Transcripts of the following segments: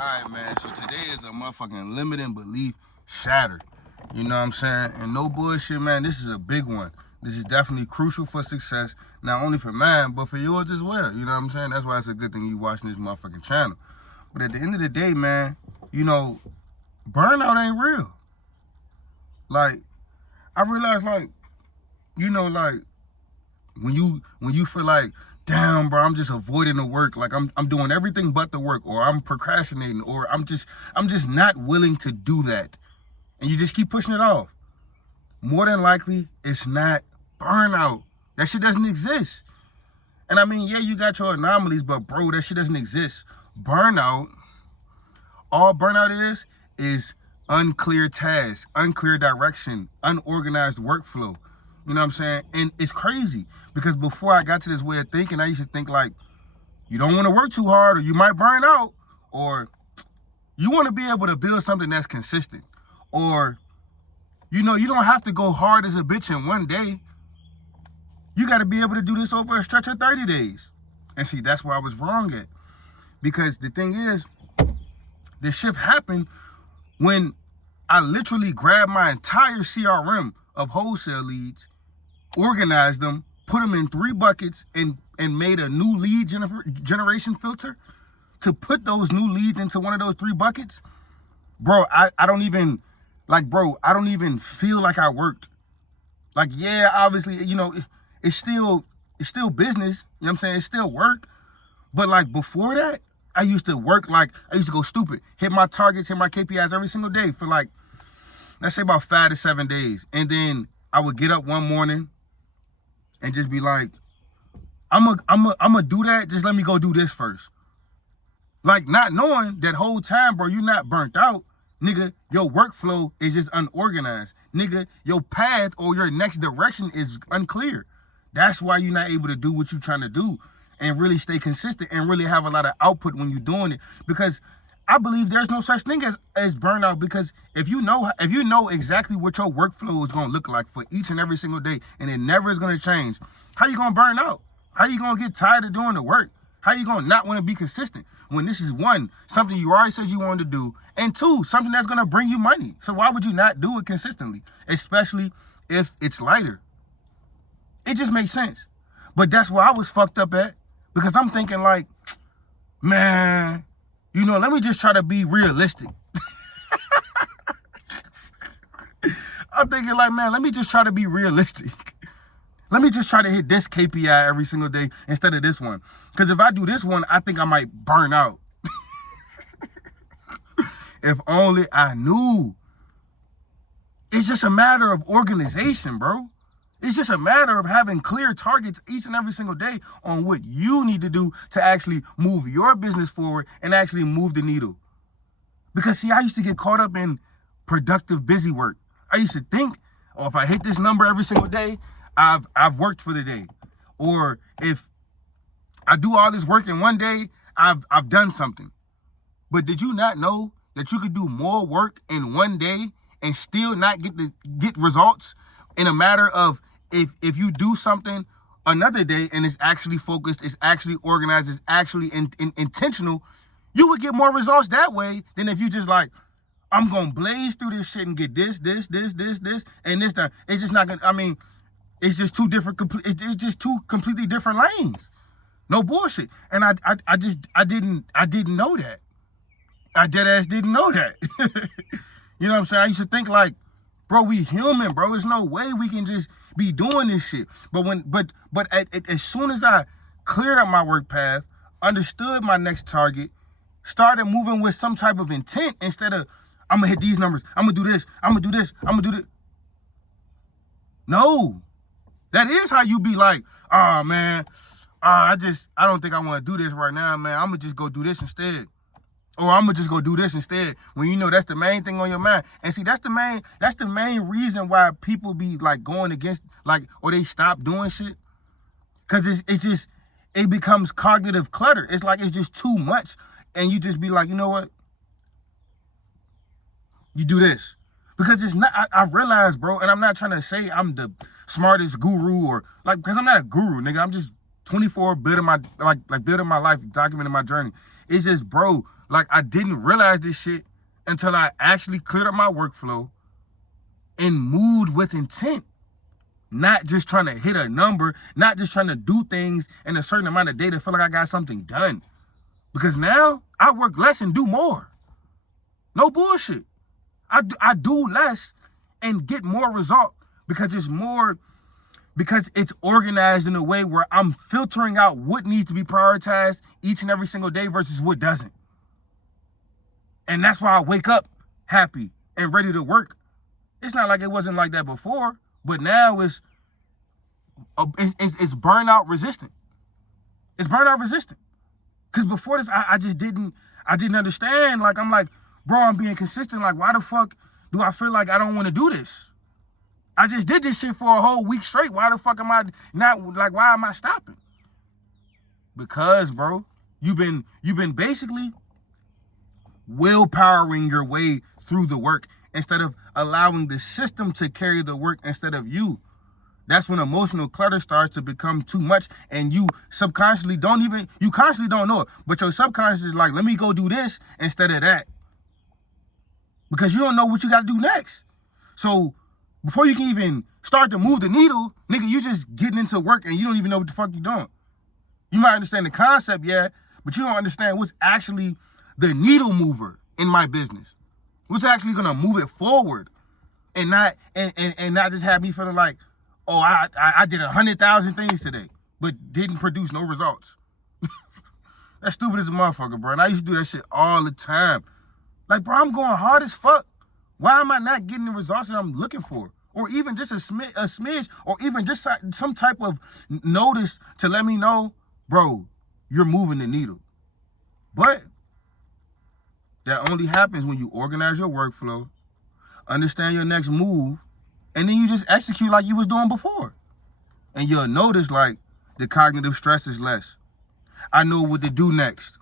Alright, man, so today is a motherfucking limiting belief shattered. You know what I'm saying? And no bullshit, man, this is a big one. This is definitely crucial for success, not only for mine, but for yours as well. You know what I'm saying? That's why it's a good thing you watching this motherfucking channel. But at the end of the day, man, you know, burnout ain't real. Like, I realized, like, you know, like, when you feel like, damn, bro, I'm just avoiding the work, like I'm doing everything but the work, or I'm procrastinating, or I'm just not willing to do that, and you just keep pushing it off, more than likely it's not burnout. That shit doesn't exist. And I mean, yeah, you got your anomalies, but bro, that shit doesn't exist. Burnout, all burnout is unclear tasks, unclear direction, unorganized workflow. You know what I'm saying? And it's crazy because before I got to this way of thinking, I used to think like, you don't want to work too hard or you might burn out, or you want to be able to build something that's consistent, or, you know, you don't have to go hard as a bitch in one day. You got to be able to do this over a stretch of 30 days. And see, that's where I was wrong at. Because the thing is, the shift happened when I literally grabbed my entire CRM of wholesale leads, organized them, put them in 3 buckets, and made a new lead generation filter to put those new leads into one of those 3 buckets. Bro, I don't even, like, bro, I don't even feel like I worked. Like, yeah, obviously, you know, it's still business, you know what I'm saying? It's still work. But like before that, I used to work, like, I used to go stupid, hit my targets, hit my KPIs every single day for like, let's say about 5 to 7 days. And then I would get up one morning and just be like, I'm a do that, just let me go do this first. Like, not knowing that whole time, bro, you're not burnt out. Nigga, your workflow is just unorganized. Nigga, your path or your next direction is unclear. That's why you're not able to do what you're trying to do and really stay consistent and really have a lot of output when you're doing it. Because I believe there's no such thing as burnout, because if you know exactly what your workflow is going to look like for each and every single day, and it never is going to change, how you going to burn out? How you going to get tired of doing the work? How you going to not want to be consistent when this is, 1, something you already said you wanted to do, and 2, something that's going to bring you money? So why would you not do it consistently, especially if it's lighter? It just makes sense. But that's where I was fucked up at, because I'm thinking like, man, you know, let me just try to be realistic. I'm thinking like, man, let me just try to be realistic. Let me just try to hit this KPI every single day instead of this one. Because if I do this one, I think I might burn out. If only I knew. It's just a matter of organization, bro. It's just a matter of having clear targets each and every single day on what you need to do to actually move your business forward and actually move the needle. Because see, I used to get caught up in productive busy work. I used to think, oh, if I hit this number every single day, I've worked for the day. Or if I do all this work in one day, I've done something. But did you not know that you could do more work in one day and still not get results in a matter of if you do something another day and it's actually focused, it's actually organized, it's actually intentional, you would get more results that way than if you just like, I'm gonna blaze through this shit and get this, and this done. It's just not gonna, I mean, it's just two different, it's just 2 completely different lanes. No bullshit. And I didn't know that. I dead ass didn't know that. You know what I'm saying? I used to think like, bro, we human, bro. There's no way we can just be doing this shit. But as soon as I cleared up my work path, understood my next target, started moving with some type of intent instead of, I'm gonna hit these numbers, I'm gonna do this, I'm gonna do this, I'm gonna do this. No. That is how you be like, oh man, I don't think I want to do this right now, man. I'm gonna just go do this instead. Or I'm gonna just go do this instead, when you know that's the main thing on your mind. And see, that's the main reason why people be like going against, like, or they stop doing shit. Cause it becomes cognitive clutter. It's like, it's just too much. And you just be like, you know what? You do this. Because it's not, I realized, bro, and I'm not trying to say I'm the smartest guru or like, because I'm not a guru, nigga. I'm just 24 building my, like building my life, documenting my journey. It's just, bro, Like, I didn't realize this shit until I actually cleared up my workflow and moved with intent. Not just trying to hit a number, not just trying to do things in a certain amount of day to feel like I got something done. Because now I work less and do more. No bullshit. I do less and get more result because it's organized in a way where I'm filtering out what needs to be prioritized each and every single day versus what doesn't. And that's why I wake up happy and ready to work. It's not like it wasn't like that before, but now it's burnout resistant. It's burnout resistant. Because before this, I just didn't understand. Like, I'm like, bro, I'm being consistent. Like, why the fuck do I feel like I don't want to do this? I just did this shit for a whole week straight. Why the fuck am I not, like, why am I stopping? Because, bro, you've been basically willpowering your way through the work instead of allowing the system to carry the work instead of you. That's when emotional clutter starts to become too much, and you constantly don't know it, but your subconscious is like, let me go do this instead of that. Because you don't know what you got to do next. So before you can even start to move the needle, nigga, you just getting into work and you don't even know what the fuck you're doing. You might understand the concept, yeah, but you don't understand what's actually the needle mover in my business. What's actually gonna move it forward and not just have me feeling like, oh, I did 100,000 things today, but didn't produce no results. That's stupid as a motherfucker, bro. And I used to do that shit all the time. Like, bro, I'm going hard as fuck. Why am I not getting the results that I'm looking for? Or even just a smidge, or even just some type of notice to let me know, bro, you're moving the needle. But that only happens when you organize your workflow, understand your next move, and then you just execute like you was doing before. And you'll notice, like, the cognitive stress is less. I know what to do next.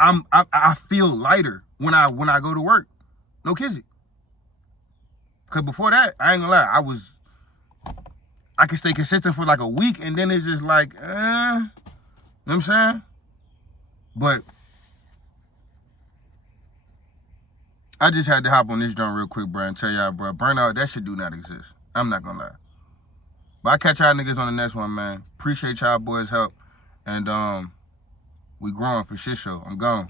I feel lighter when I go to work. No kidding. Because before that, I ain't gonna lie, I could stay consistent for like a week, and then it's just like, you know what I'm saying? But I just had to hop on this joint real quick, bro, and tell y'all, bro, burnout, that shit do not exist. I'm not gonna lie. But I catch y'all niggas on the next one, man. Appreciate y'all boys' help. And we growing for shit show. I'm gone.